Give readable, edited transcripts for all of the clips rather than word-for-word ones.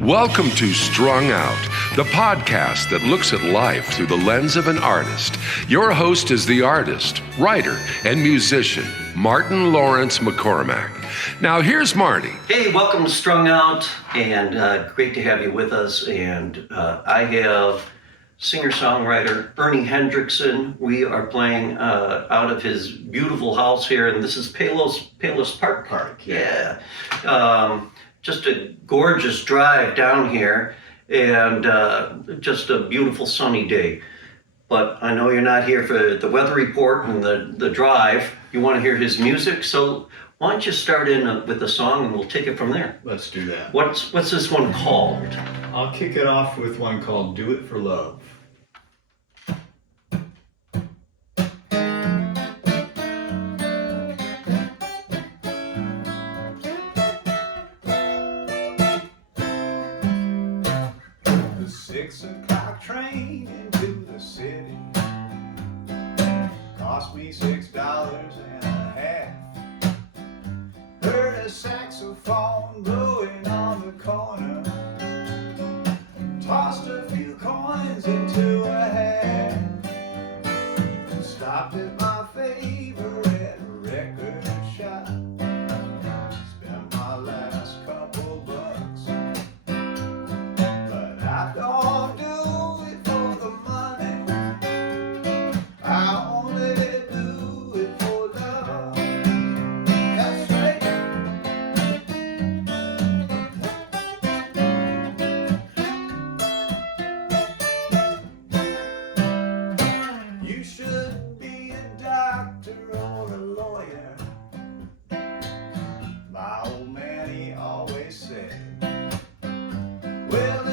Welcome to Strung Out, the podcast that looks at life through the lens of an artist. Your host is the artist, writer, and musician, Martin Lawrence McCormack. Now here's Marty. Hey, welcome to Strung Out, and great to have you with us. And I have singer-songwriter Ernie Hendrickson. We are playing out of his beautiful house here, and this is Palos Park. Yeah. Just a gorgeous drive down here, and just a beautiful sunny day. But I know you're not here for the weather report and the drive. You want to hear his music, so why don't you start in with a song and we'll take it from there. Let's do that. What's this one called? I'll kick it off with one called Do It for Love. The 6 o'clock train into the city cost me $6.50. Heard a saxophone blowing on the corner, tossed a few coins into a hat, stopped at my favorite record shop, spent my last couple bucks, but I don't do it for the money, I only do it for love. That's right. You should be a doctor or a lawyer, my old man, he always said. Well,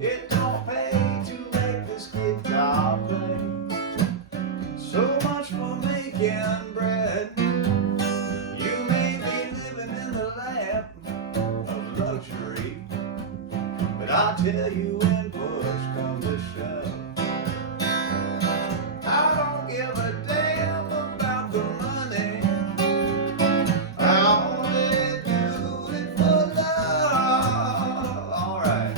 if it don't pay to make this guitar play, so much for making bread. You may be living in the lap of luxury, but I tell you when push comes to shove, I don't give a damn about the money, I only do it for love. All right.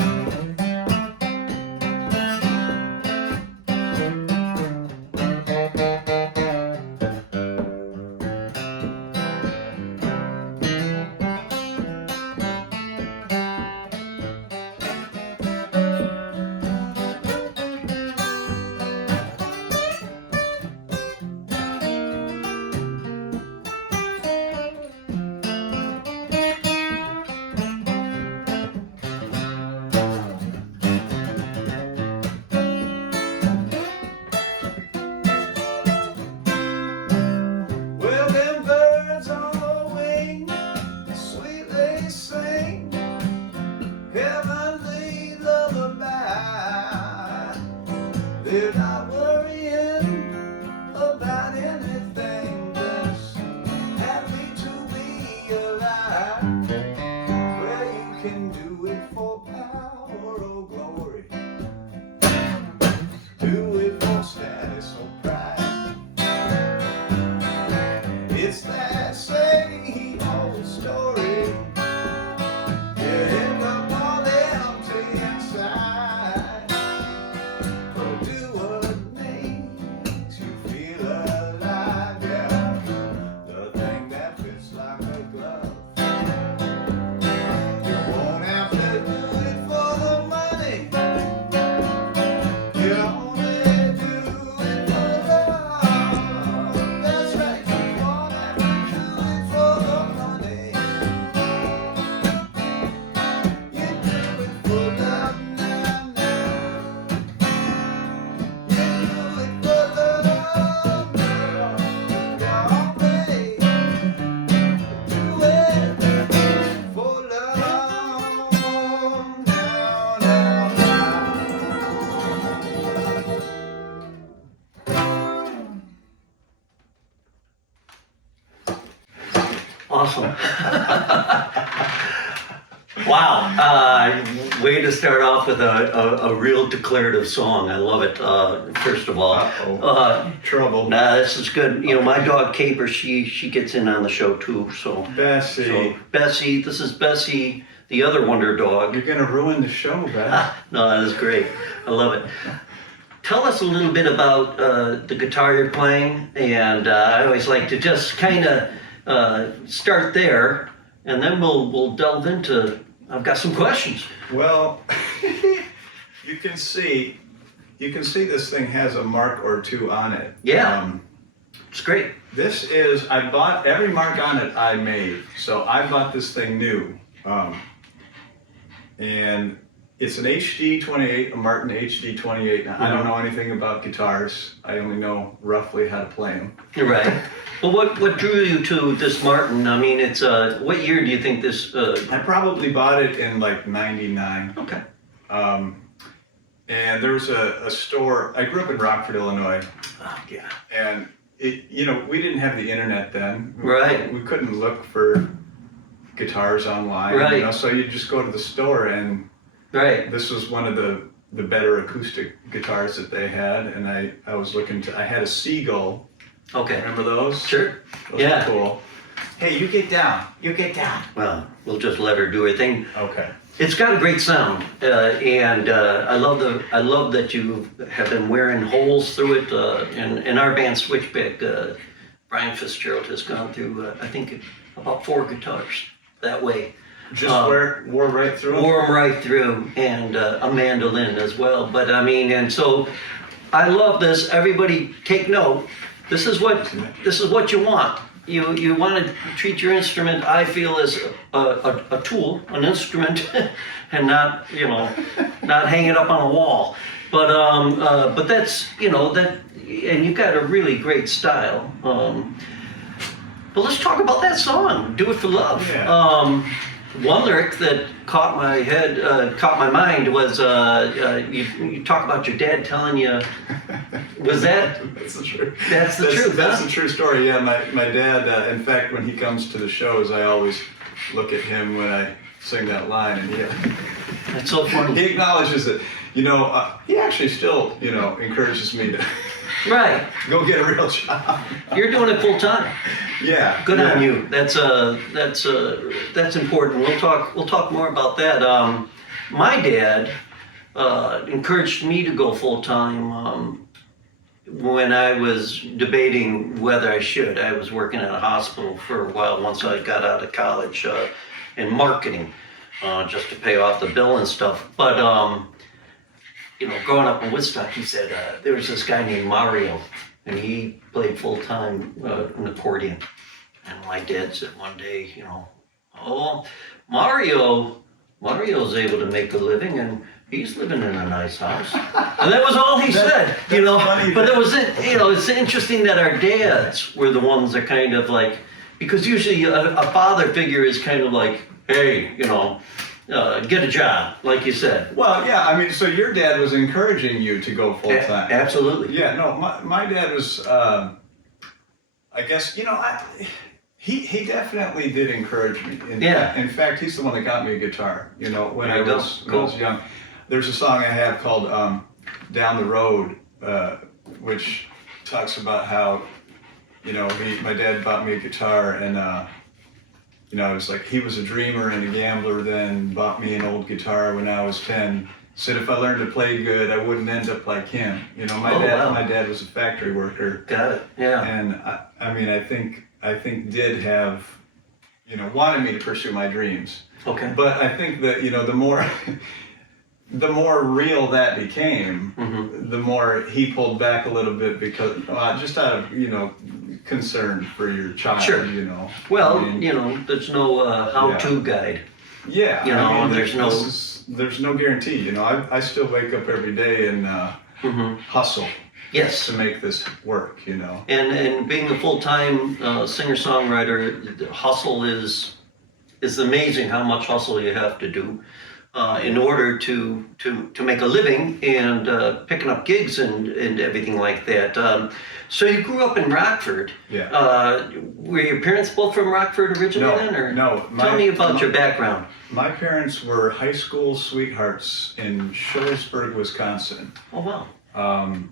Well, them birds on the wing, sweet they sing, heavenly lullaby. They're not worrying about anything, just happy to be alive. Well, you can do it for power or glory, do it for status or pride. It's that same old story. You end up all empty inside, but do what makes you feel alive. Yeah, the thing that fits like a glove. You won't have to do it for the money, you only do it for love. That's right, you won't have to do it for the money, you do it for love now, now. You do it for love, girl, girl, babe. Do it for love now, now, Awesome. Wow. Way to start off with a real declarative song. I love it, first of all. Trouble. Nah, this is good. You know, my dog Caper, she gets in on the show too. So Bessie. Bessie, this is Bessie. the other wonder dog. You're gonna ruin the show, Beth. No, that is great. I love it. Tell us a little bit about the guitar you're playing, and I always like to just kind of start there, and then we'll delve into. I've got some questions. Well, you can see this thing has a mark or two on it. Yeah. It's great. This is, I bought every mark on it I made. So I bought this thing new. And it's an HD 28, a Martin HD 28. Now, I don't know anything about guitars. I only know roughly how to play them. You're right. Well, what drew you to this Martin? I mean, it's what year do you think this? I probably bought it in like 99. Okay. And there was a store, I grew up in Rockford, Illinois. Oh, yeah. And we didn't have the internet then. Right. We couldn't look for guitars online. Right. So you just go to the store, and Right. this was one of the better acoustic guitars that they had. And I was looking I had a Seagull. Okay. Remember those? Sure. Those Yeah. were cool. Hey, you get down. You get down. Well, we'll just let her do her thing. Okay. It's got a great sound, and I love that you have been wearing holes through it. In our band Switchback, Brian Fitzgerald has gone through I think about 4 guitars that way. Just wore right through 'em? Wore them right through, and a mandolin as well. But I mean, and so I love this. Everybody, take note. This is what you want. You want to treat your instrument, I feel, as a tool, an instrument, and not not hang it up on a wall. But that's that, and you've got a really great style. But let's talk about that song, "Do It for Love." Yeah. One lyric that caught my mind was you talk about your dad telling you. Was that? That's the truth. That's the truth. That's huh? the true story. Yeah, my dad. In fact, when he comes to the shows, I always look at him when I sing that line, and That's so funny. he acknowledges it. He actually still encourages me to Right. go get a real job. You're doing it full time. Yeah. Good yeah. on you. That's important. We'll talk more about that. My dad encouraged me to go full time when I was debating whether I should. I was working at a hospital for a while once I got out of college in marketing, just to pay off the bill and stuff. But growing up in Woodstock, he said there was this guy named Mario, and he played full time an accordion. And my dad said one day, oh, Mario's able to make a living, and he's living in a nice house. And that was all he said, funny. But it was, it's interesting that our dads were the ones that kind of like, because usually a father figure is kind of like, hey, get a job, like you said. Well, yeah. I mean, so your dad was encouraging you to go full time. Absolutely. Yeah. No, my dad was. I guess he definitely did encourage me. In fact, he's the one that got me a guitar. When I was young. There's a song I have called "Down the Road," which talks about how my dad bought me a guitar, and it was like he was a dreamer and a gambler, then bought me an old guitar when I was 10. Said if I learned to play good, I wouldn't end up like him. My dad was a factory worker. Got it. Yeah. And I think did have, wanted me to pursue my dreams. Okay. But I think that the more real that became, the more he pulled back a little bit because just out of concern for your child. Sure. Well, there's no how-to guide. Yeah. There's no guarantee. I still wake up every day and hustle. Yes. To make this work. And being a full-time singer-songwriter, the hustle is amazing how much hustle you have to do in order to make a living and picking up gigs and everything like that. So you grew up in Rockford. Yeah. Were your parents both from Rockford originally then? Or? No. Tell me about your background. My parents were high school sweethearts in Schillersburg, Wisconsin. Oh, wow.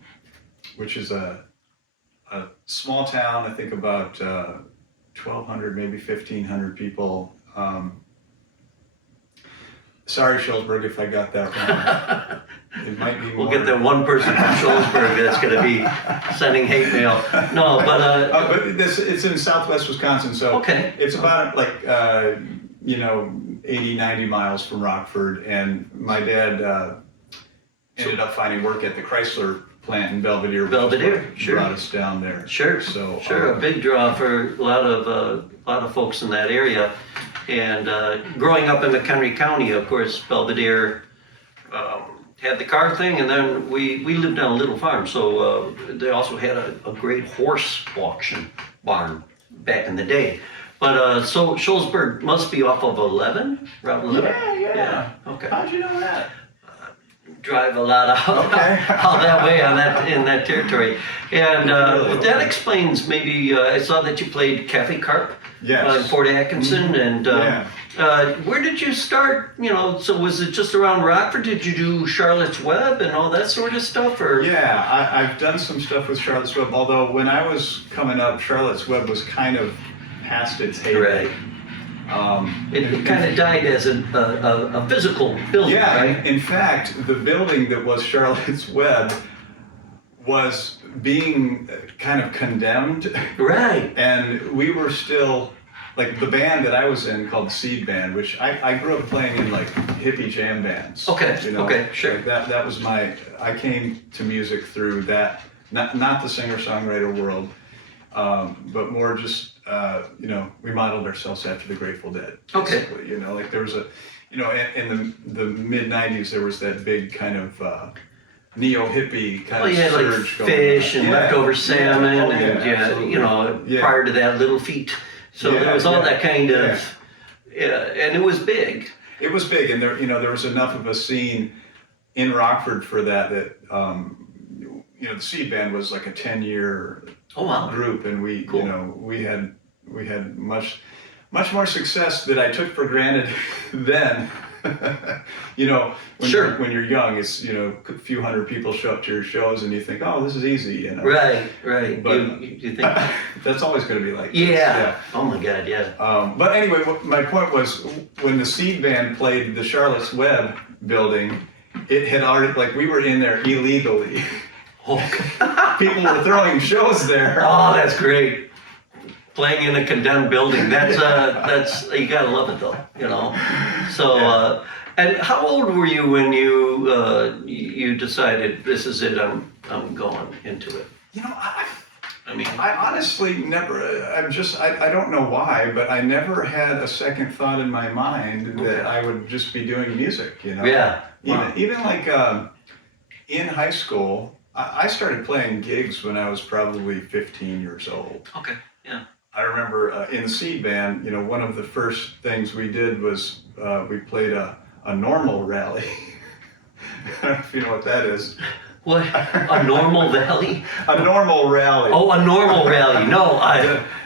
Which is a small town, I think about 1,200, maybe 1,500 people. Sorry, Schulzberg, if I got that wrong. It might be We'll more. get that one person from Shullsburg that's going to be sending hate mail. No, But it's in southwest Wisconsin, so okay. it's about like, 80, 90 miles from Rockford. And my dad ended up finding work at the Chrysler plant in Belvedere. Belvedere, sure. Brought us down there. Sure, So, sure, a big draw for a lot of folks in that area. And growing up in McHenry County, of course, Belvedere had the car thing, and then we lived on a little farm, so they also had a great horse auction barn back in the day. But so Shullsburg must be off of 11, Route 11? Yeah. Okay. How'd you know that? Drive a lot out that way in that territory. And that explains maybe, I saw that you played Cafe Carp in Fort Atkinson. And where did you start? So was it just around Rockford? Did you do Charlotte's Web and all that sort of stuff? Or Yeah, I've done some stuff with Charlotte's Web, although when I was coming up, Charlotte's Web was kind of past its heyday. Right. It kind of died as a physical building, right? In fact, the building that was Charlotte's Web was being kind of condemned. Right. And we were still, like the band that I was in called Seed Band, which I grew up playing in like hippie jam bands. Okay, okay, sure. Like that was I came to music through that, not the singer-songwriter world, but more just, we modeled ourselves after the Grateful Dead. Basically. Okay. Like there was in the mid-90s, there was that big kind of neo-hippie kind of you had like surge going fish on. and leftover salmon absolutely. prior to that, Little Feet. So there was all that kind of, and it was big. It was big, and there was enough of a scene in Rockford for that the Seed Band was like a 10-year group, and we we had much more success that I took for granted then. When you're young, it's a few hundred people show up to your shows, and you think, oh, this is easy. Right. But you think that's always going to be like this. Yeah. Oh my God, yeah. But anyway, my point was when the Seed Band played the Charlotte's Web building, it had already, like, we were in there illegally. People were throwing shows there. Oh, that's great. Playing in a condemned building. That's you gotta love it though, So, and how old were you when you decided this is it? I'm going into it. I honestly never. I don't know why, but I never had a second thought in my mind that I would just be doing music. Yeah. Even like in high school, I started playing gigs when I was probably 15 years old. Okay. Yeah. I remember in the Seed Band, one of the first things we did was we played a normal rally. I don't know if you know what that is. What? A normal valley? A normal rally. Oh, a normal rally. No,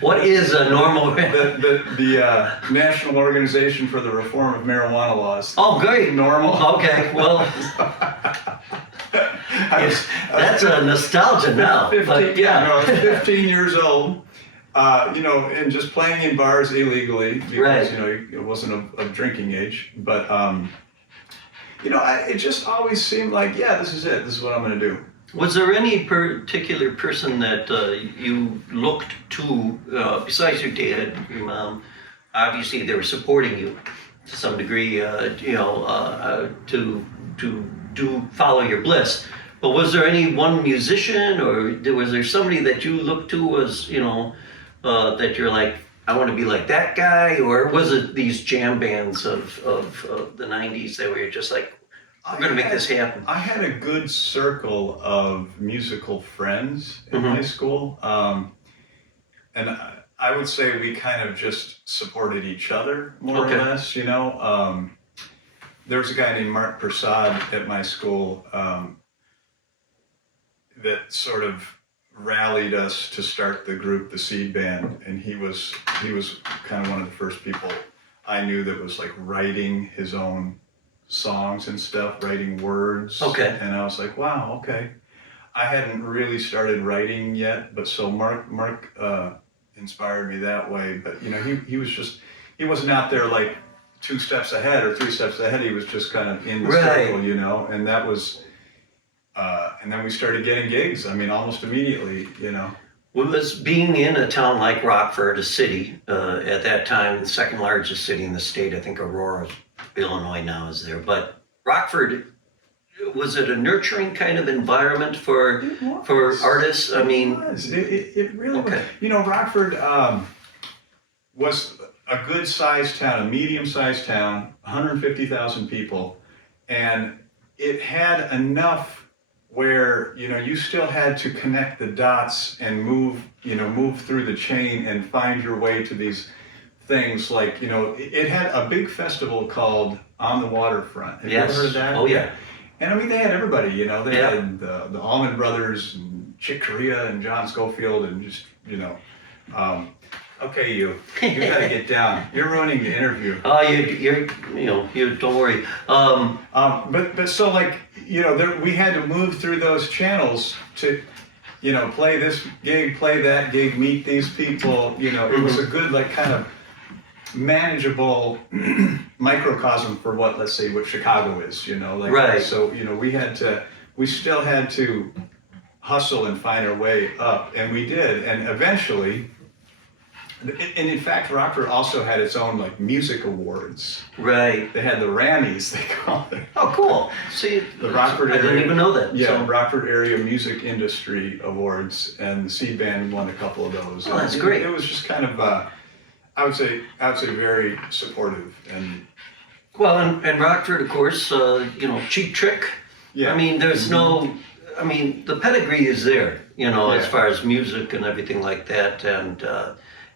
what is a normal rally? The National Organization for the Reform of Marijuana Laws. Oh, great. Normal. Okay, well, that's a nostalgia now. 15, I was 15 years old. And just playing in bars illegally because, it wasn't of drinking age. But, it just always seemed like, this is it. This is what I'm going to do. Was there any particular person that you looked to, besides your dad, your mom? Obviously, they were supporting you to some degree, to follow your bliss. But was there any one musician, or was there somebody that you looked to as, that you're like, I want to be like that guy? Or was it these jam bands of the 90s that were just like, we're going to make this happen? I had a good circle of musical friends in high school. And I would say we kind of just supported each other, more or less, There was a guy named Mark Prasad at my school that sort of rallied us to start the group, the Seed Band, and he was kind of one of the first people I knew that was like writing his own songs and stuff, writing words. Okay. And I was like, wow, okay. I hadn't really started writing yet, but so Mark inspired me that way. But he wasn't out there like 2 steps ahead or 3 steps ahead. He was just kind of in the Right. circle, you know, and that was, and then we started getting gigs. I mean, almost immediately, you know. Was being in a town like Rockford, a city, at that time, the second largest city in the state, I think Aurora, Illinois now is there, but Rockford, was it a nurturing kind of environment for artists? I mean, It really was. Okay. You know, Rockford was a good sized town, a medium sized town, 150,000 people, and it had enough where, you know, you still had to connect the dots and move through the chain and find your way to these things. Like, you know, it had a big festival called On the Waterfront. Have you ever heard of that? Oh yeah. And I mean, they had everybody, you know, they Yeah. had the Allman Brothers and Chick Corea and John Schofield and just, you know, okay, you gotta get down. You're ruining the interview. Oh, you don't worry. But so like, you know, we had to move through those channels to, you know, play this gig, play that gig, meet these people, you know, it was a good, like, kind of manageable microcosm for what, let's say, what Chicago is, you know, like, Right. So, you know, we still had to hustle and find our way up, and we did, and eventually, and in fact, Rockford also had its own, like, music awards. Right. They had the Rannies, they called it. Oh, cool. See, The Rockford I didn't area- even know that. Yeah, So, Rockford Area Music Industry Awards, and the Seed Band won a couple of those. Oh, that's And great. It was just kind of, I would say very supportive, and well, and Rockford, of course, you know, Cheap Trick. yeah. I mean, there's no, I mean, the pedigree is there, you know, as Yeah. far as music and everything like that,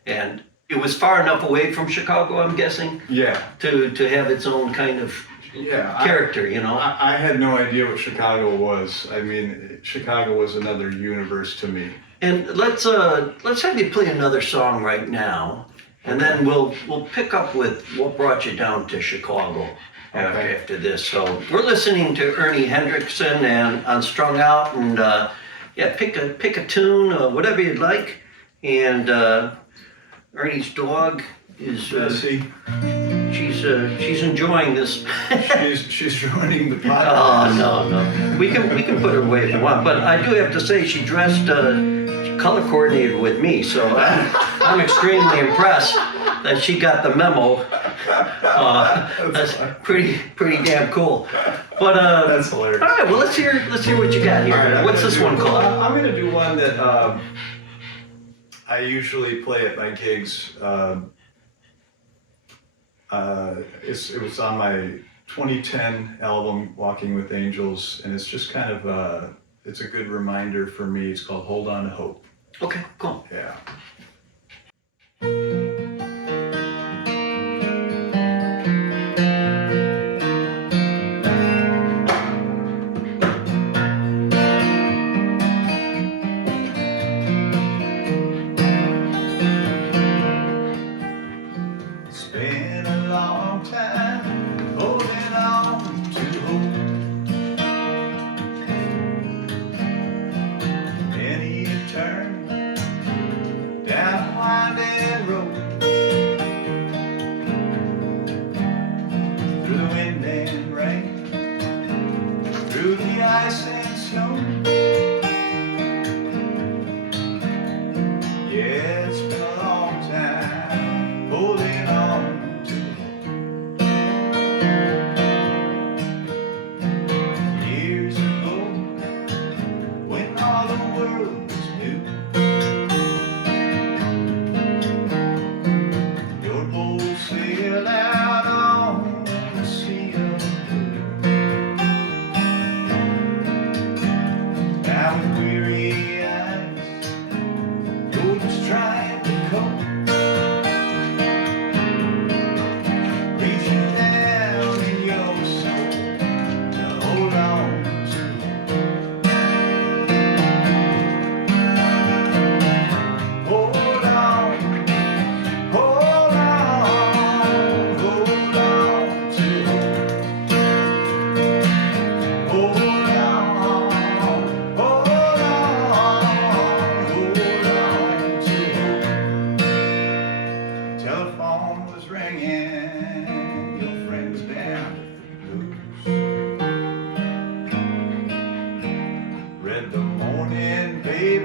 and it was far enough away from Chicago, I'm guessing, yeah, to have its own kind of yeah. character, you know. I had no idea what Chicago was. I mean, Chicago was another universe to me. And let's have you play another song right now, and then we'll pick up with what brought you down to Chicago Okay. after this. So we're listening to Ernie Hendrickson and on Strung Out, and yeah, pick a tune, whatever you'd like. And Ernie's dog is See, she's enjoying this. she's ruining the podcast. Oh no. We can put her away if you want, but I do have to say she dressed color coordinated with me, so I'm extremely impressed that she got the memo. That's pretty damn cool. But That's hilarious. all right, well let's hear what you got here. All right, I'm What's gonna this do- one called? I'm going to do one that I usually play at my gigs. It was on my 2010 album, Walking with Angels, and it's just kind of it's a good reminder for me. It's called Hold On to Hope. Okay, cool. Yeah. It's been a long time holding on to hope. Many a turn down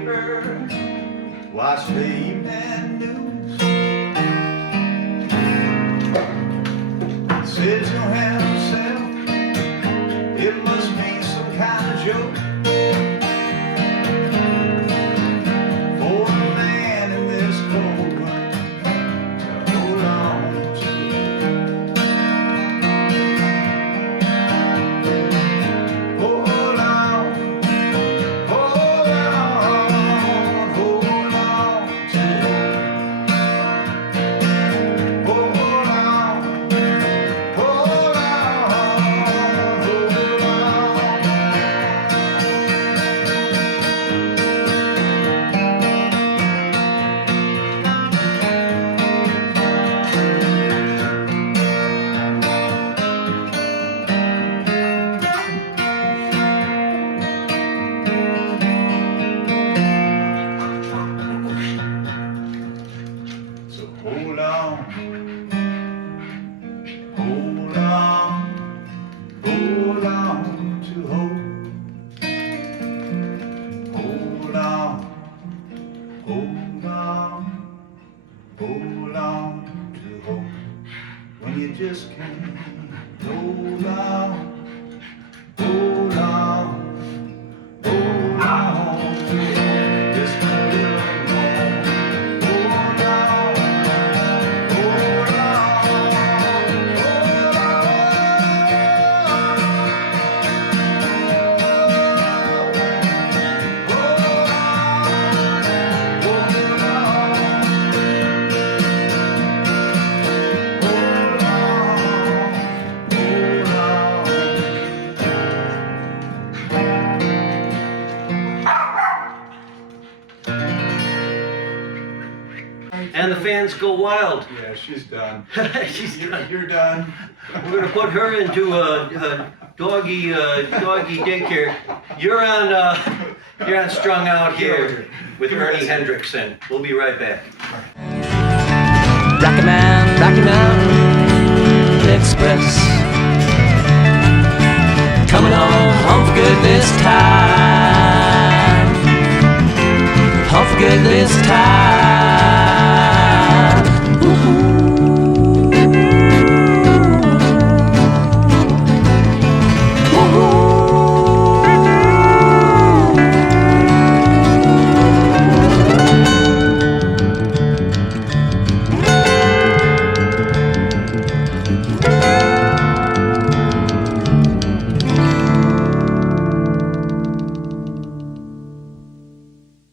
paper, watch the evening news. Said to himself, it must be some kind of joke for a man in this cold one to hold on to. Hold on, hold on, hold on to. Hold on, hold on, hold So hold on, hold on, hold on to hope. Hold on, hold on, hold on to hope. When you just can't hold on, hold on, hold on to just a little more. Hold on, hold on, And the fans go wild. Yeah, she's done. You're You're done. We're gonna put her into a doggy daycare. You're on Strung Out here with Ernie Hendrickson. We'll be right back. Rocky Mountain Express, coming home for good this time, home for good this time.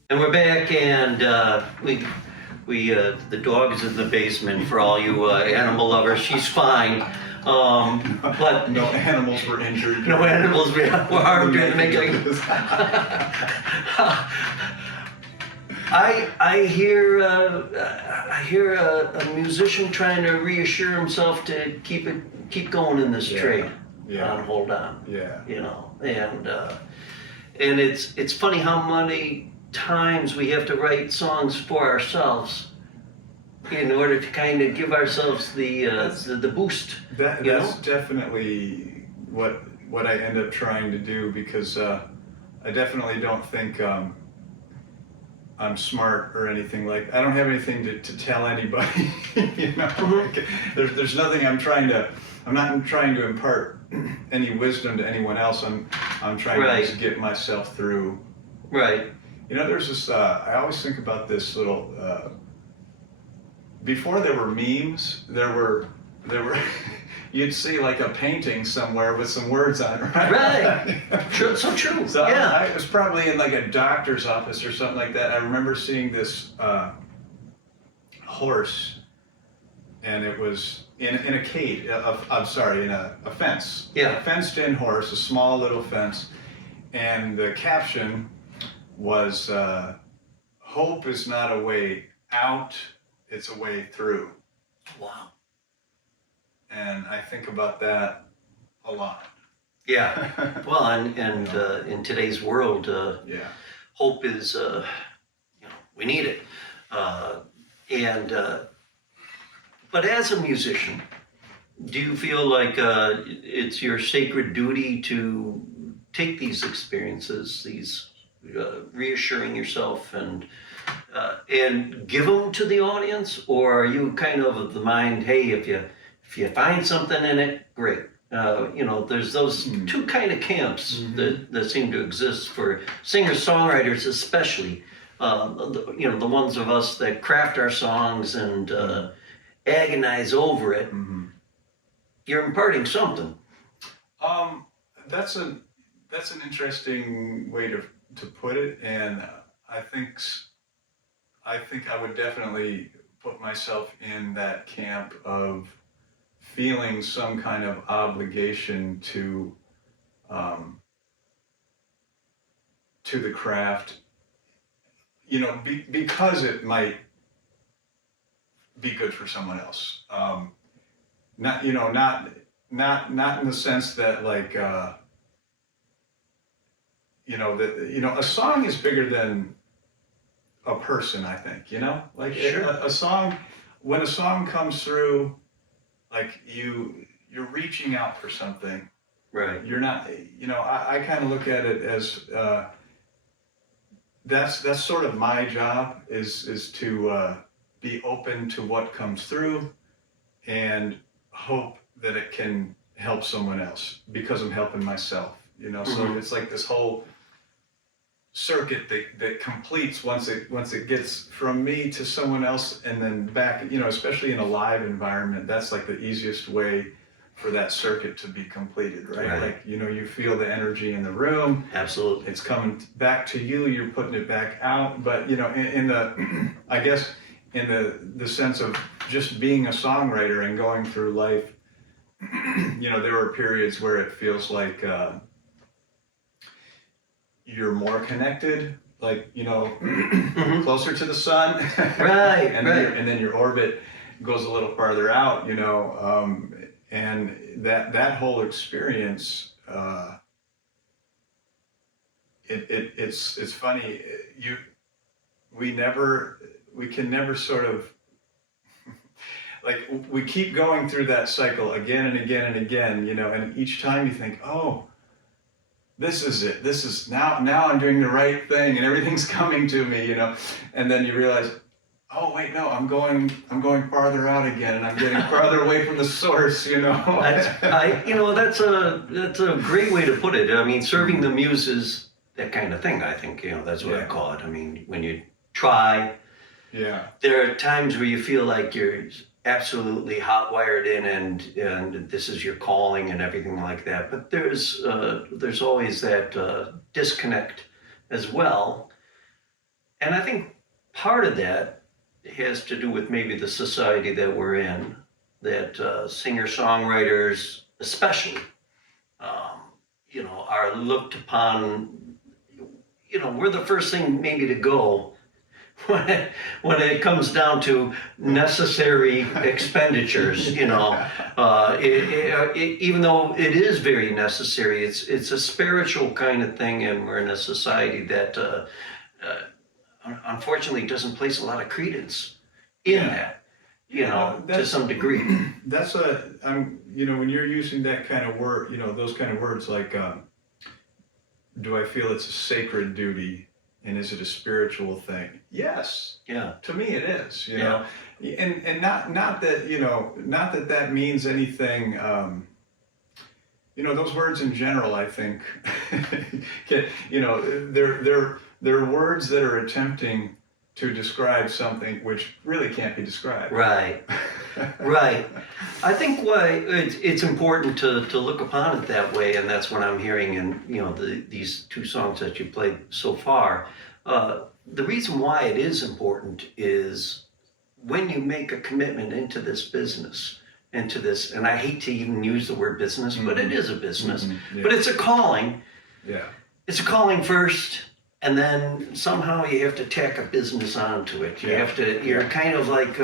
And we're back, and the dog is in the basement for all you animal lovers. She's fine, but No animals were injured. no animals were harmed during the making. I hear a musician trying to reassure himself to keep going in this trade. Yeah. Hold on. Yeah. You know, and it's funny how many times we have to write songs for ourselves in order to kind of give ourselves the boost. That's you know? definitely what I end up trying to do, because I definitely don't think I'm smart or anything. Like, I don't have anything to tell anybody. You know, like, there's nothing I'm not trying to impart any wisdom to anyone else. I'm trying Right. to just get myself through. Right. You know, there's this, I always think about this little, before there were memes, there were, you'd see like a painting somewhere with some words on it, right? Right. True, so true. So Yeah. I was probably in like a doctor's office or something like that. I remember seeing this horse, and it was in a cage, I'm sorry, in a fence. Yeah. A fenced-in horse, a small little fence, and the caption was, "Hope is not a way out, it's a way through." Wow. And I think about that a lot. Yeah. Well, and in today's world, Yeah. hope is, we need it. But as a musician, do you feel like it's your sacred duty to take these experiences, these reassuring yourself and give them to the audience, or are you kind of the mind, hey, if you find something in it, great. There's those two kind of camps that seem to exist for singer-songwriters, especially. The ones of us that craft our songs and agonize over it. You're imparting something. That's an interesting way to put it, and I think I would definitely put myself in that camp of feeling some kind of obligation to the craft, because it might be good for someone else. Not in the sense that like a song is bigger than a person, I think, like Sure. a song, when a song comes through, like you're reaching out for something. Right. You're not, I kind of look at it as that's sort of my job is to be open to what comes through and hope that it can help someone else because I'm helping myself, so it's like this whole circuit that completes once it gets from me to someone else and then back, especially in a live environment. That's like the easiest way for that circuit to be completed, right? Like, you feel the energy in the room. Absolutely. It's coming back to you, you're putting it back out. But, in the, I guess, in the sense of just being a songwriter and going through life, there are periods where it feels like you're more connected, like, closer to the sun. Right, and then your orbit goes a little farther out, and that whole experience, it's funny. We can never sort of like, we keep going through that cycle again and again and again, and each time you think, oh, this is it. This is now I'm doing the right thing and everything's coming to me, and then you realize, oh wait, no, I'm going farther out again, and I'm getting farther away from the source, That's a great way to put it. I mean, serving the muses, that kind of thing. I think that's what I call it. I mean, when you try, there are times where you feel like you're absolutely hot-wired in, and this is your calling and everything like that. But there's always that disconnect as well, and I think part of that has to do with maybe the society that we're in, that singer-songwriters especially, are looked upon, we're the first thing maybe to go when it comes down to necessary expenditures, even though it is very necessary, it's a spiritual kind of thing, and we're in a society that unfortunately doesn't place a lot of credence in that, to some degree. That's when you're using that kind of word, those kind of words like, do I feel it's a sacred duty? And is it a spiritual thing? Yes. Yeah. To me, it is. And not that that means anything. Those words in general, I think, they're words that are attempting to describe something which really can't be described. Right. Right. I think why it's important to look upon it that way, and that's what I'm hearing in these two songs that you played so far. The reason why it is important is when you make a commitment into this business, and I hate to even use the word business, but it is a business, but it's a calling. Yeah. It's a calling first, and then somehow you have to tack a business onto it. You're kind of like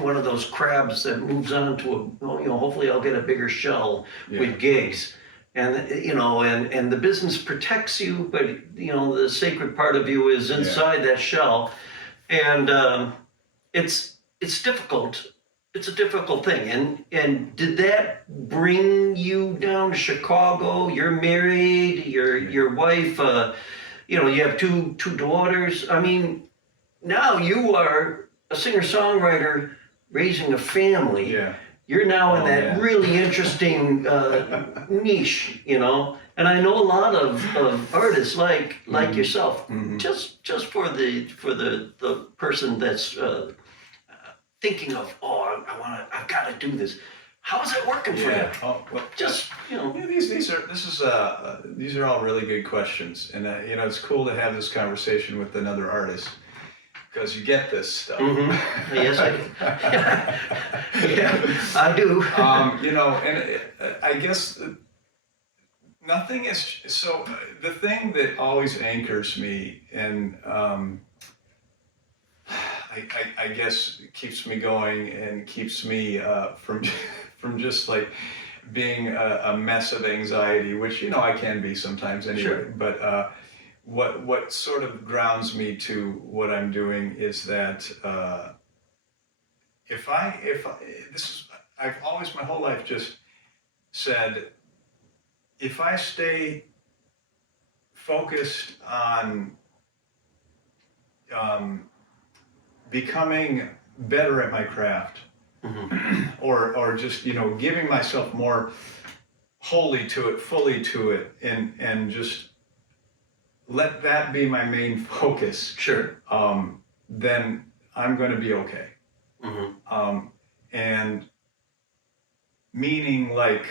one of those crabs that moves on to hopefully I'll get a bigger shell with gigs. And, and the business protects you, but, the sacred part of you is inside that shell. And it's difficult. It's a difficult thing. And did that bring you down to Chicago? You're married, your wife, you know, you have two daughters. I mean, now you are a singer-songwriter raising a family. Yeah. You're now in that yeah. really interesting niche, you know. And I know a lot of artists like yourself. Just for the person that's thinking of, oh, I've got to do this. How is it working for you? Oh, well, Just, you know. yeah, these are all really good questions, and you know, it's cool to have this conversation with another artist because you get this stuff. Yes, I do. Yeah, I do. You know, and I guess nothing is so. The thing that always anchors me and I guess keeps me going and keeps me from just like being a mess of anxiety, which, you know, I can be sometimes anyway. Sure. But what sort of grounds me to what I'm doing is that I've always my whole life just said, if I stay focused on becoming better at my craft, or just, you know, giving myself more wholly to it, fully to it, and just let that be my main focus. Sure. Then I'm going to be okay. And meaning, like,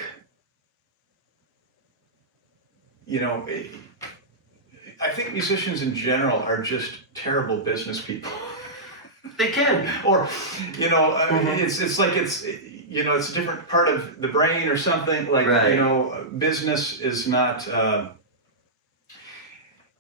you know, I think musicians in general are just terrible business people. They can. Or, you know, it's like you know, it's a different part of the brain or something. Like, right. You know, business is not.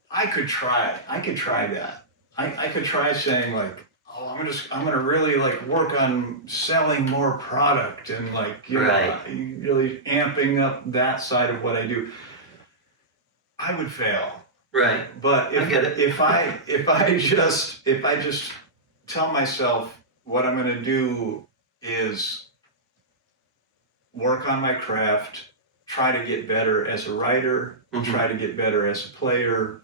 I could try that. I could try saying, like, oh, I'm gonna really like work on selling more product and, like, you know, really amping up that side of what I do. I would fail. Right. But if I just tell myself what I'm going to do is work on my craft, try to get better as a writer, try to get better as a player,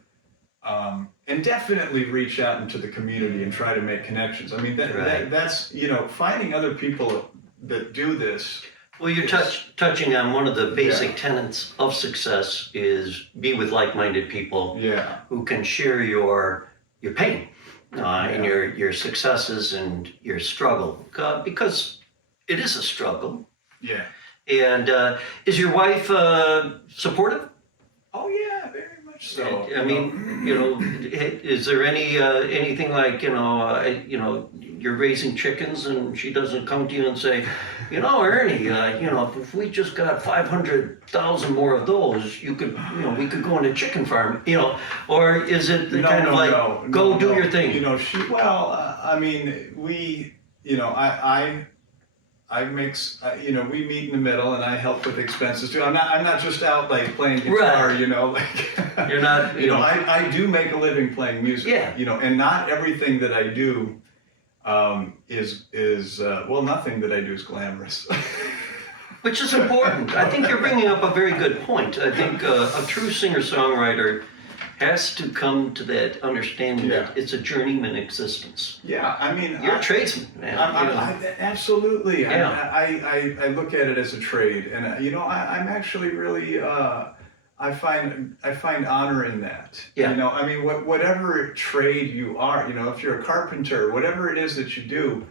and definitely reach out into the community and try to make connections. I mean, that's, you know, finding other people that do this. Well, you're touching on one of the basic tenets of success is be with like-minded people who can share your pain and your successes and your struggle, because it is a struggle. Yeah. And is your wife supportive? Oh yeah, very much so. I mean, you know, is there anything like, you know, you're raising chickens and she doesn't come to you and say, you know, Ernie, you know, if we just got 500,000 more of those, you could, you know, we could go on a chicken farm, you know, or is it do your thing? You know, I mean, we, you know, I mix, you know, we meet in the middle, and I help with expenses too. I'm not just out like playing guitar, you know, like you're not, you know, I do make a living playing music, you know, and not everything that I do is well, nothing that I do is glamorous. Which is important. I think you're bringing up a very good point. I think a true singer-songwriter has to come to that understanding that it's a journeyman existence. Yeah, I mean, you're a tradesman, man. Absolutely. Yeah. I look at it as a trade, and you know, I'm actually really I find honor in that. Yeah. You know, I mean, whatever trade you are, you know, if you're a carpenter, whatever it is that you do,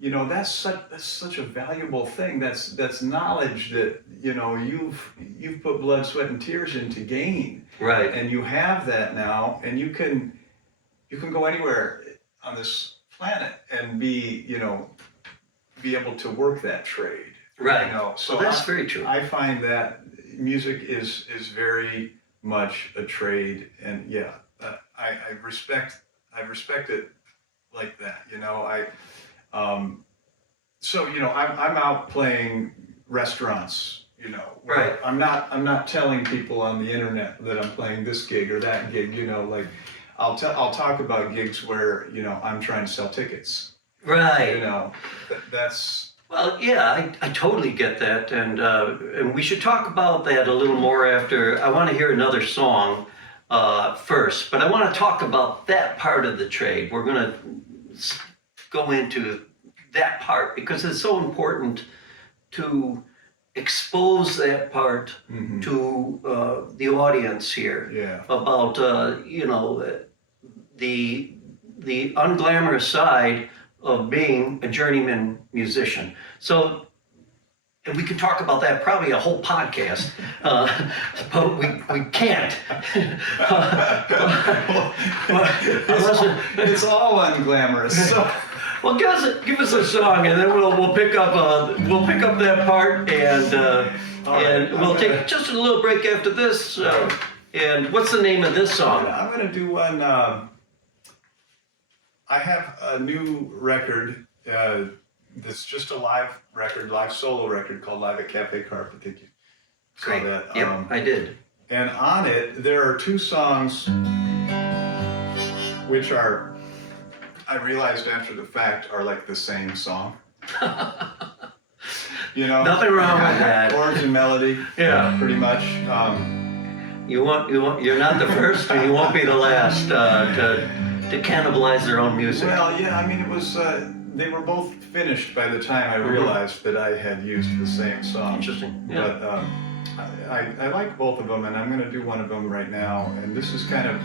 you know, that's such a valuable thing. That's knowledge that, you know, you've put blood, sweat, and tears in to gain. Right. And you have that now, and you can go anywhere on this planet and be able to work that trade. Right. You know, so well, that's very true. I find that music is very much a trade, and I respect it like that. You know, so you know, I'm out playing restaurants. You know, right. I'm not telling people on the internet that I'm playing this gig or that gig. You know, like I'll talk about gigs where, you know, I'm trying to sell tickets. Right. You know, that's. Well, yeah, I totally get that, and we should talk about that a little more after. I want to hear another song first, but I want to talk about that part of the trade. We're going to go into that part because it's so important to expose that part to the audience here. Yeah. About the unglamorous side of being a journeyman musician. So, and we could talk about that probably a whole podcast, but we can't. It's all unglamorous. So. Well, give us a song, and then we'll pick up that part, and we'll take just a little break after this. And what's the name of this song? I'm gonna do one. I have a new record that's just a live solo record called Live at Cafe Carp. I think you saw Great. that. Yep, I did. And on it, there are two songs which are, I realized after the fact, are like the same song. You know, Nothing wrong with that. Chords and melody. Yeah. Pretty much. You're not the first, and you won't be the last to cannibalize their own music. Well, yeah, I mean, it was, they were both finished by the time I realized that I had used the same song. Interesting. Yeah. But I like both of them, and I'm going to do one of them right now. And this is kind of,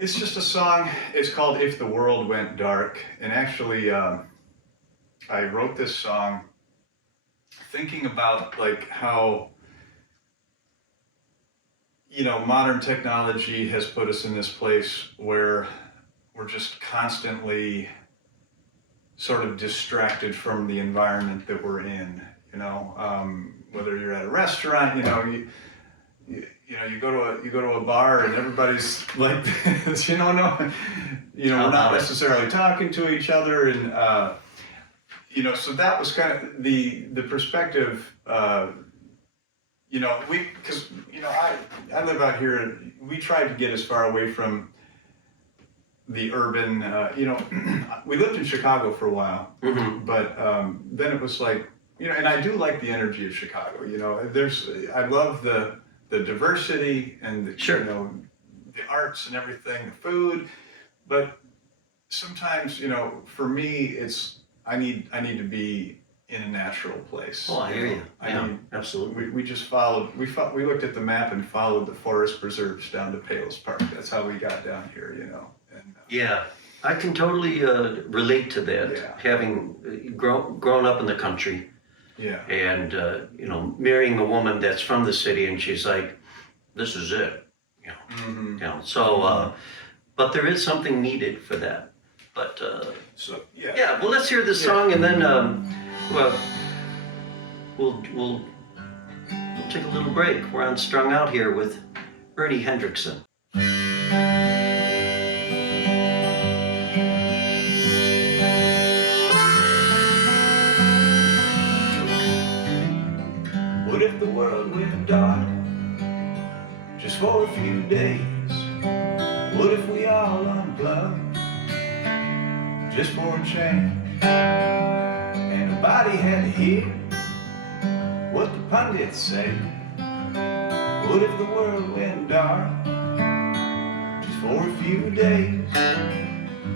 it's just a song. It's called If the World Went Dark. And actually, I wrote this song thinking about like how, you know, modern technology has put us in this place where we're just constantly sort of distracted from the environment that we're in, you know, whether you're at a restaurant, you know, you go to a bar and everybody's like this, we're not necessarily talking to each other, and so that was kind of the perspective. Because I live out here, and we tried to get as far away from the urban. We lived in Chicago for a while, but then it was like, and I do like the energy of Chicago. I love the diversity and the arts and everything, the food, but sometimes for me I need to be in a natural place. Oh, I hear you. Absolutely. We just followed. We looked at the map and followed the forest preserves down to Palos Park. That's how we got down here. And, yeah, I can totally relate to that. Yeah. Having grown up in the country. Yeah. And marrying a woman that's from the city, and she's like, "This is it." So, but there is something needed for that. But yeah. Well, let's hear this song, and then we'll take a little break. We're on Strung Out here with Ernie Hendrickson. What if the world went dark just for a few days? What if we all unplugged just for a change? And nobody had to hear what the pundits say. What if the world went dark just for a few days?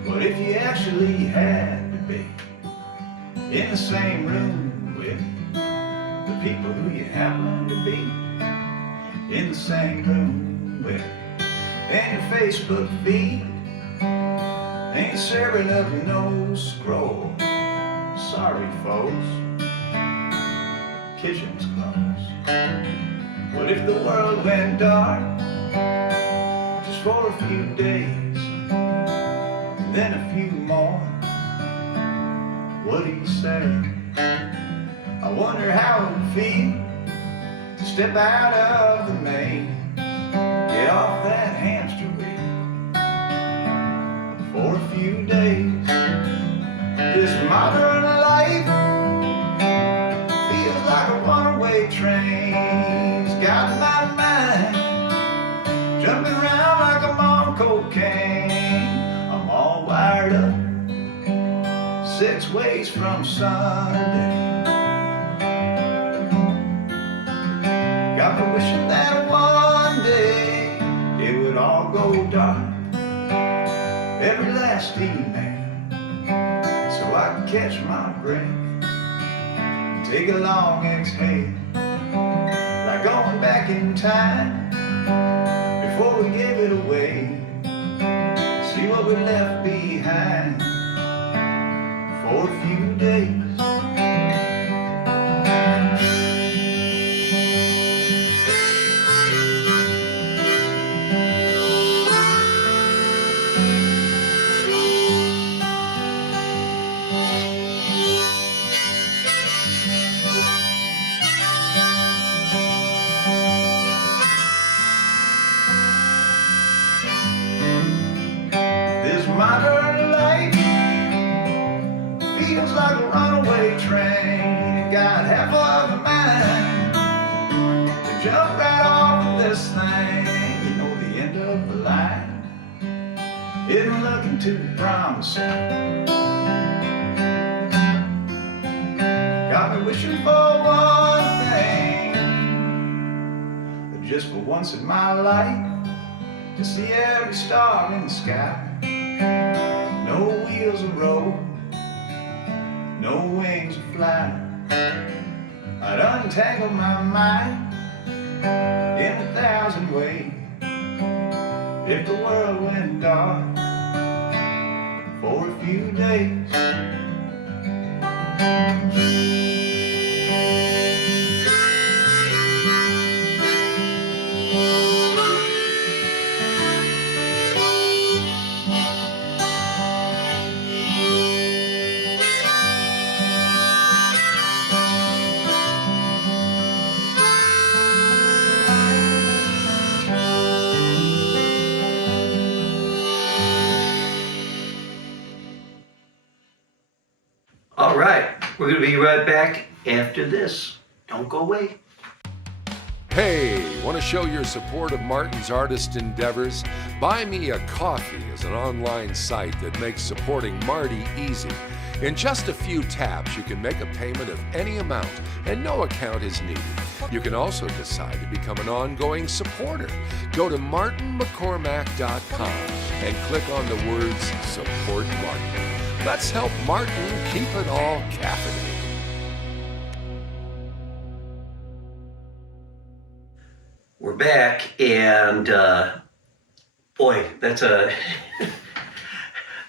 What if you actually had to be in the same room with the people who you happen to be in the same room with, and your Facebook feed ain't serving up no scroll? Sorry folks, kitchen's closed. What if the world went dark just for a few days, and then a few more? What do you say? I wonder how it would feel to step out of the maze, get off that hamster wheel for a few days. This modern life feels like a one-way train. It's got my mind jumping around like I'm on cocaine. I'm all wired up 6 ways from Sunday. Got me wishing that one day it man, so I can catch my breath, take a long exhale, like going back in time before we gave it away. See what we left behind for a few days. This modern life feels like a runaway train. It got half of a mind to jump right off of this thing. You know the end of the line isn't looking too promising. Got me wishing for one thing, that just for once in my life, to see every star in the sky. No wheels of road, no wings of fly. I'd untangle my mind in 1,000 ways if the world went dark for a few days. All right, we're going to be right back after this. Don't go away. Hey, want to show your support of Martin's artist endeavors? Buy Me a Coffee is an online site that makes supporting Marty easy. In just a few taps, you can make a payment of any amount and no account is needed. You can also decide to become an ongoing supporter. Go to martinmccormack.com and click on the words Support Martin. Let's help Martin keep it all caffeinated. We're back, and boy, that's a...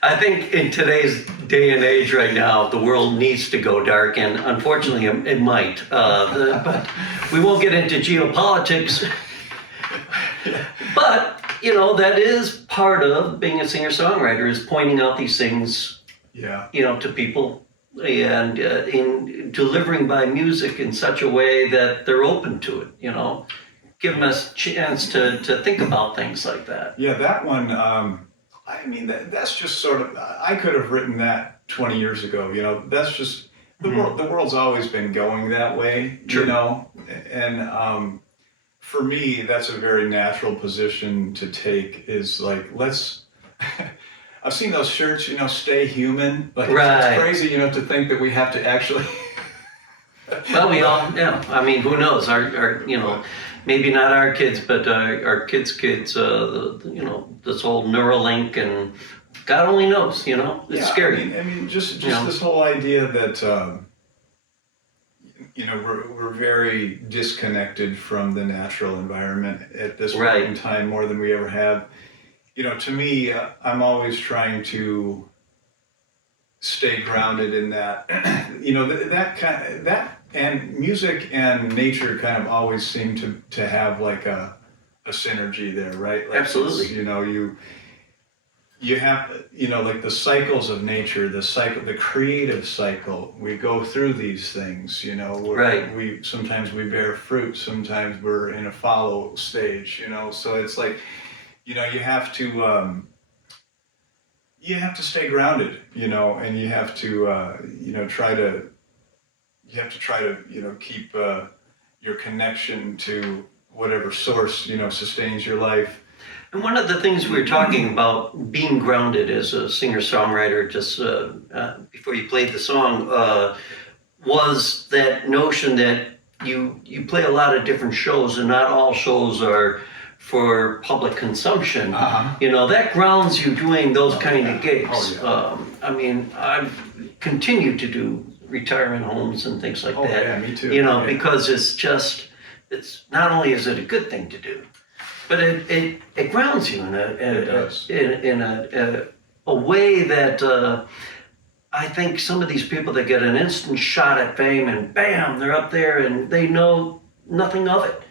I think in today's day and age right now, the world needs to go dark, and unfortunately it might. But we won't get into geopolitics. But, you know, that is part of being a singer-songwriter, is pointing out these things, Yeah. you know, to people, and in delivering by music in such a way that they're open to it, you know, giving us a chance to think about things like that. Yeah, that one, I mean, that's just sort of, I could have written that 20 years ago, you know, that's just, the world's always been going that way, True. You know, and for me, that's a very natural position to take, is like, let's, I've seen those shirts, you know, stay human, like Right. It's crazy, you know, to think that we have to actually... Well, we all, yeah, I mean, who knows, our you know, maybe not our kids, but our kids, you know, this whole Neuralink, and God only knows, you know, it's scary. I mean, just You know? this whole idea that, you know, we're very disconnected from the natural environment at this point Right. in time, more than we ever have. You know, to me, I'm always trying to stay grounded in that. You know, that and music and nature kind of always seem to have like a synergy there, right? Like Absolutely. you know, you have, you know, like the cycles of nature, the creative cycle. We go through these things, you know. Right. Sometimes we bear fruit, sometimes we're in a follow stage, you know. So it's like, you know, you have to stay grounded, you know, and you have to, you know, try to, you know, keep your connection to whatever source, you know, sustains your life. And one of the things we were talking about, being grounded as a singer-songwriter, just before you played the song, was that notion that you play a lot of different shows, and not all shows are for public consumption, Uh-huh. you know, that grounds you doing those kind of gigs. Oh, yeah. I mean, I've continued to do retirement homes and things like Oh, that. yeah, me too. You know, Yeah. because it's not only is it a good thing to do, but it grounds you It does. in a way that I think some of these people that get an instant shot at fame and bam, they're up there and they know nothing of it.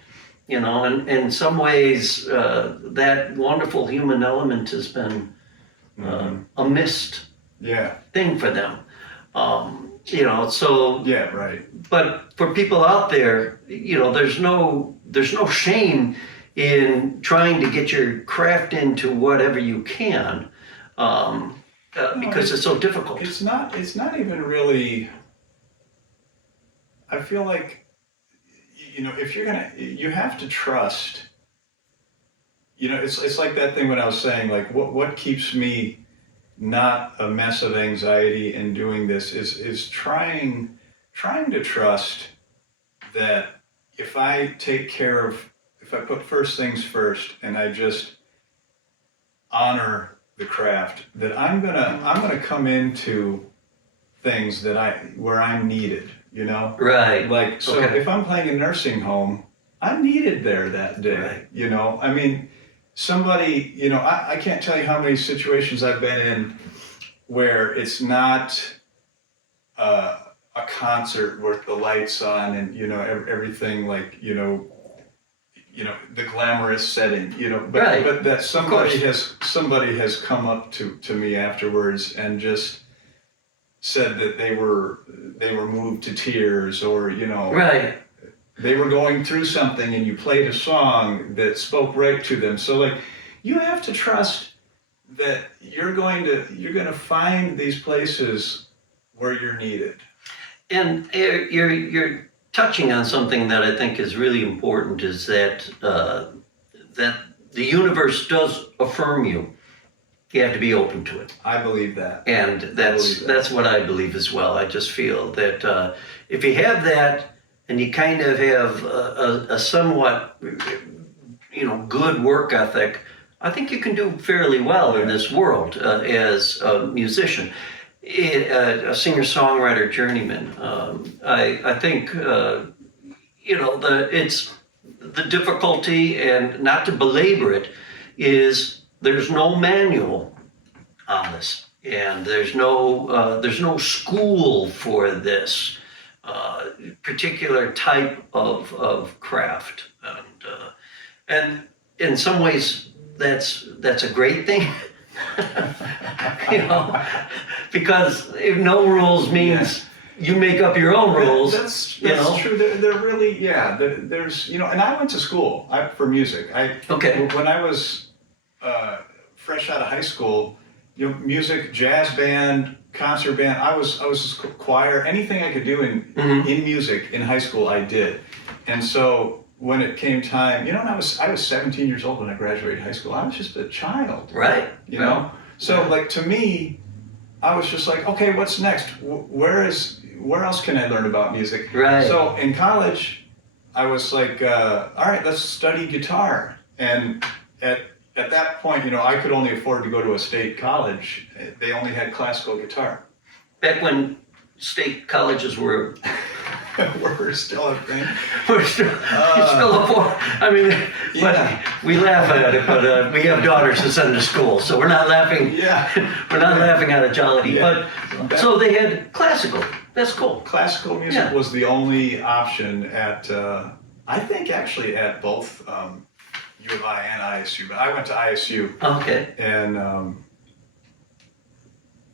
You know, and in some ways, that wonderful human element has been a missed Yeah. thing for them. You know, so Yeah. Right. but for people out there, you know, there's no shame in trying to get your craft into whatever you can, because it's so difficult. It's not even really. I feel like, you know, if you have to trust. You know, it's like that thing when I was saying, like, what keeps me not a mess of anxiety in doing this is trying to trust that if I put first things first and I just honor the craft, that I'm gonna come into things where I'm needed, you know? Right. Like, so Okay. if I'm playing a nursing home, I'm needed there that day, Right. you know? I mean, somebody, you know, I can't tell you how many situations I've been in where it's not a concert with the lights on and, you know, everything like, you know, the glamorous setting, you know, Right. but that somebody course. has come up to me afterwards and just said that they were moved to tears, or, you know, Right. they were going through something and you played a song that spoke right to them. So, like, you have to trust that you're going to find these places where you're needed. And you're touching on something that I think is really important, is that that the universe does affirm you. You have to be open to it. I believe that. And that's what I believe as well. I just feel that if you have that and you kind of have a somewhat, you know, good work ethic, I think you can do fairly well in this world as a musician, a singer-songwriter, journeyman. I think you know, it's the difficulty, and not to belabor it, is there's no manual on this, and there's no school for this particular type of craft, and in some ways that's a great thing. You know, because if no rules means you make up your own rules. That's you know? true. They're really, yeah. There's, you know, and I went to school for music. Okay. When I was fresh out of high school, you know, music, jazz band, concert band. I was choir. Anything I could do in music in high school, I did. And so when it came time, you know, and I was 17 years old when I graduated high school. I was just a child. Right. You know. So like, to me, I was just like, okay, what's next? Where else can I learn about music? Right. So in college, I was like, all right, let's study guitar. And at that point, you know, I could only afford to go to a state college. They only had classical guitar. Back when state colleges were We're still a thing. we're still a I mean, Yeah. but we laugh at it, but we have daughters to send to school, so we're not laughing. Yeah. We're not laughing out of jollity. Yeah. But so they had classical. That's cool. Classical music Yeah. was the only option at, I think actually at both U of I and ISU, but I went to ISU. Okay. And,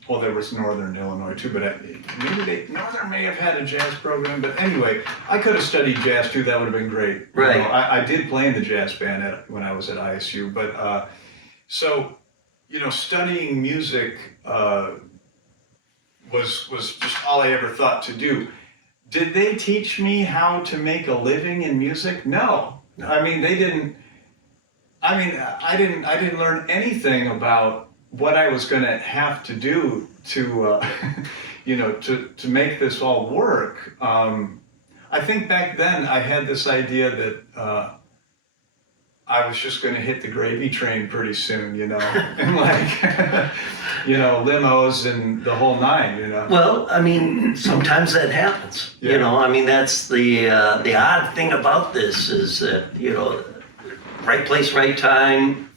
well, there was Northern Illinois too, but Northern may have had a jazz program, but anyway, I could have studied jazz too, that would have been great. Right. You know, I did play in the jazz band when I was at ISU, but, so, you know, studying music was just all I ever thought to do. Did they teach me how to make a living in music? No. I mean, they didn't. I mean, I didn't learn anything about what I was going to have to do to, you know, to make this all work. I think back then I had this idea that I was just going to hit the gravy train pretty soon, you know, and like, you know, limos and the whole nine, you know. Well, I mean, sometimes that happens. Yeah. You know, I mean, that's the odd thing about this is that, you know, right place, right time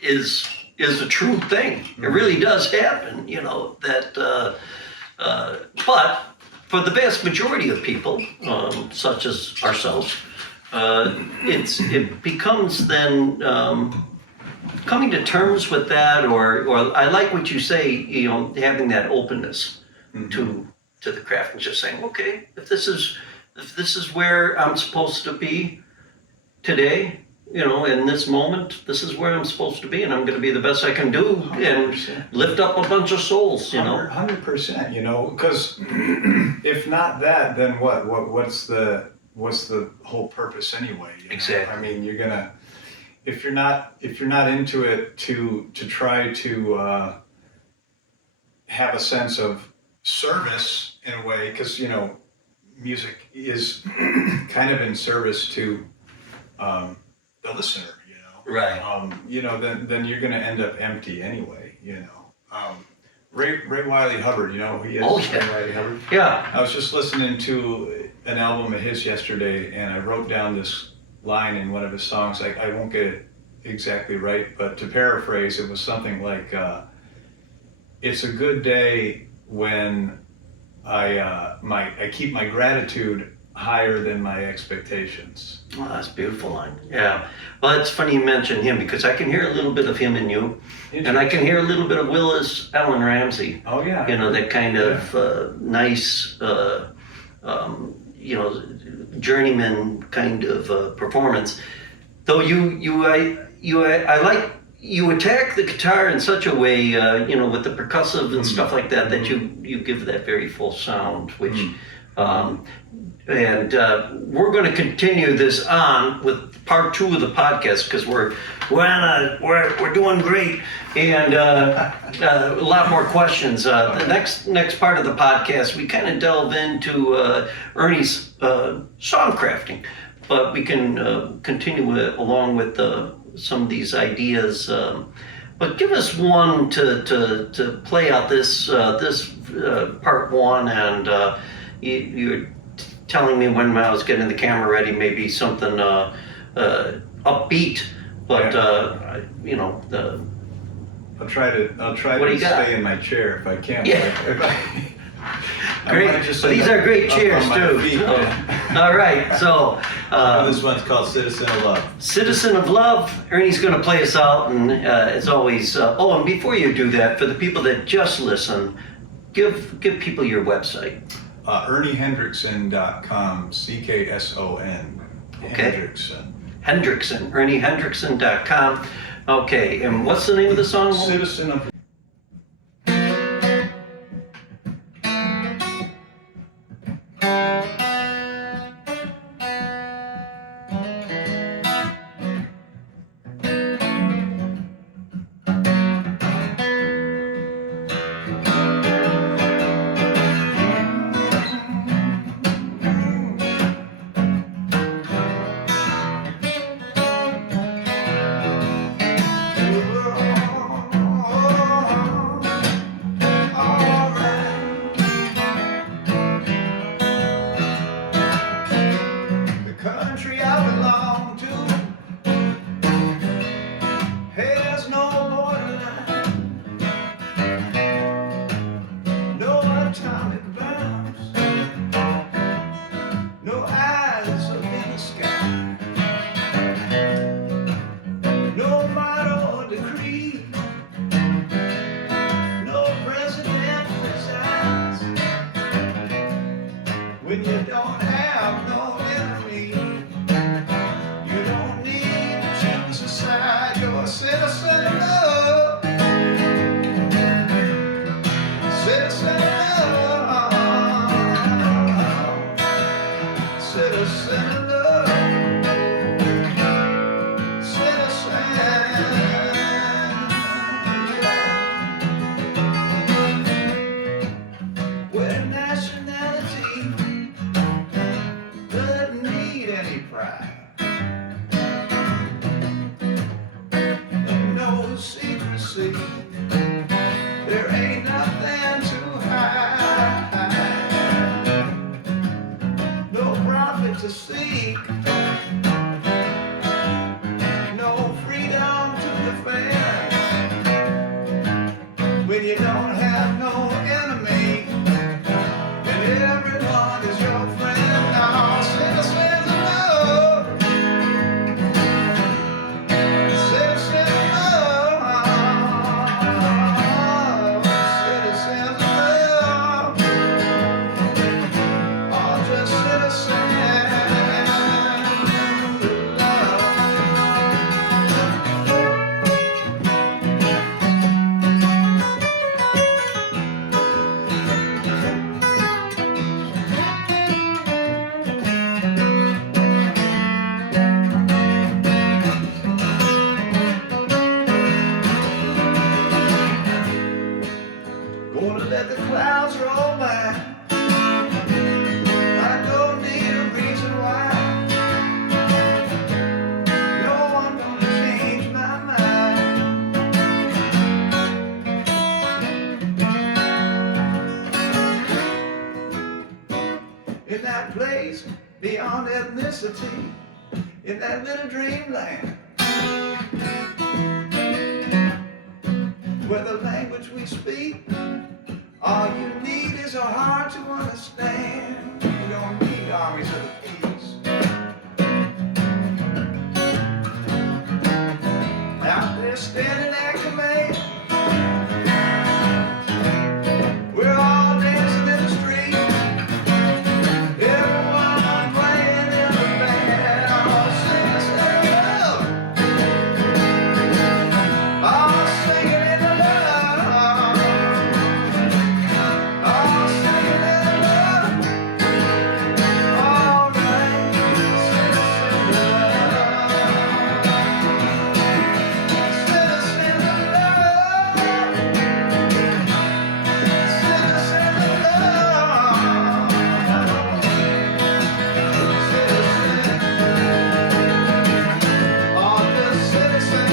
is a true thing. It really does happen. You know that, but for the vast majority of people, such as ourselves, it becomes then coming to terms with that, or I like what you say, you know, having that openness to the craft and just saying, okay, if this is where I'm supposed to be today, you know, in this moment, this is where I'm supposed to be, and I'm going to be the best I can do and 100%. lift up a bunch of souls, you know. 100%, you know, because if not that, then what's the whole purpose anyway? You know? Exactly. I mean, you're gonna, if you're not into it to try to have a sense of service in a way, because, you know, music is kind of in service to the listener, you know. Right. You know, then you're going to end up empty anyway, you know. Ray Wiley Hubbard, you know who he is? Oh, yeah. Ray Wiley Hubbard. Yeah. I was just listening to an album of his yesterday, and I wrote down this line in one of his songs. I won't get it exactly right, but to paraphrase, it was something like, "It's a good day when I keep my gratitude higher than my expectations." Well, that's a beautiful line. Yeah. Well, it's funny you mention him because I can hear a little bit of him in you, and I can hear a little bit of Willis Allen Ramsey. Oh yeah. You know, that kind of nice, you know, journeyman kind of performance. Though I like you attack the guitar in such a way, you know, with the percussive and stuff like that, that you give that very full sound, which. And we're going to continue this on with part 2 of the podcast because we're doing great, and a lot more questions. The next part of the podcast, we kind of delve into Ernie's songcrafting, but we can continue it along with some of these ideas. But give us one to play out this part 1, and you're telling me when I was getting the camera ready, maybe something upbeat, but you know, I'll try to What do you got? stay in my chair if I can. Yeah. I great. might just But these are great up chairs on my too. feet, So, yeah. all right, so This one's called Citizen of Love. Citizen of Love. Ernie's going to play us out, and as always, oh, and before you do that, for the people that just listen, give people your website. ErnieHendrickson.com, CKSON. Okay. Hendrickson. Hendrickson, ErnieHendrickson.com. Okay, and what's the name of the song? Citizen of simplicity in that little dreamland, where the language we speak, all you need is a heart to understand. You don't need armies of peace. Out there standing at command, we're all dancing in the street, everyone playing in the band, all singing love, all singing in the love, all singing in the love, all night, citizen love, citizen love, citizen love, all the citizens.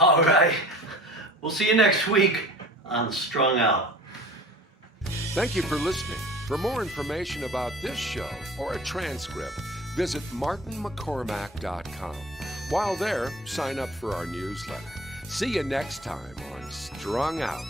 All right. We'll see you next week on Strung Out. Thank you for listening. For more information about this show or a transcript, visit martinmccormack.com. While there, sign up for our newsletter. See you next time on Strung Out.